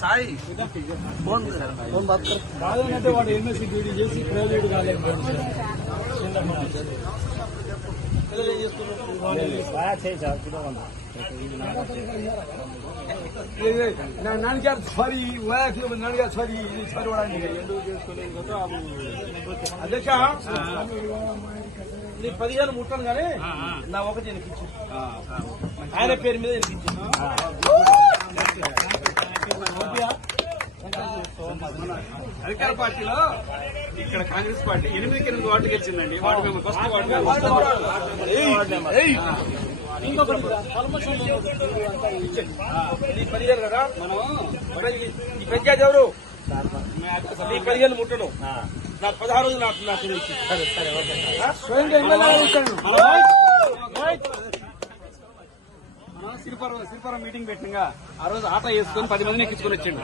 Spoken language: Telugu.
సాయి. ఫోన్. ఫోన్ బాత్ కర్. కాదనంటే వాడు ఎంఎస్సీ డ్యూటీ చేసి ప్రైవేట్ నాన్నగారు సారీ నాన్నగారు సారీ సారీ వాడండి అధ్యక్ష నీ పదిహేను ముట్టాను కానీ నా ఒకటి ఆయన పేరు మీద అధికార పార్టీలో ఇక్కడ కాంగ్రెస్ పార్టీ ఎనిమిదికి ఎనిమిది ward గెలిచిందండి. Ward member first ward member. పదిహేను కదా? మనం ఈ పంచాయతీ ఎవరు? నీ పదిహేను ముట్టను నాకు పదహారు రోజులు నాకు నాకు స్వయంగా ఎమ్మెల్యే ఇచ్చాను మనం సిరిపురం సిరిపురం మీటింగ్ పెట్టినగా ఆ రోజు ఆటో వేసుకొని పది మందిని ఎక్కించుకొని వచ్చిండు.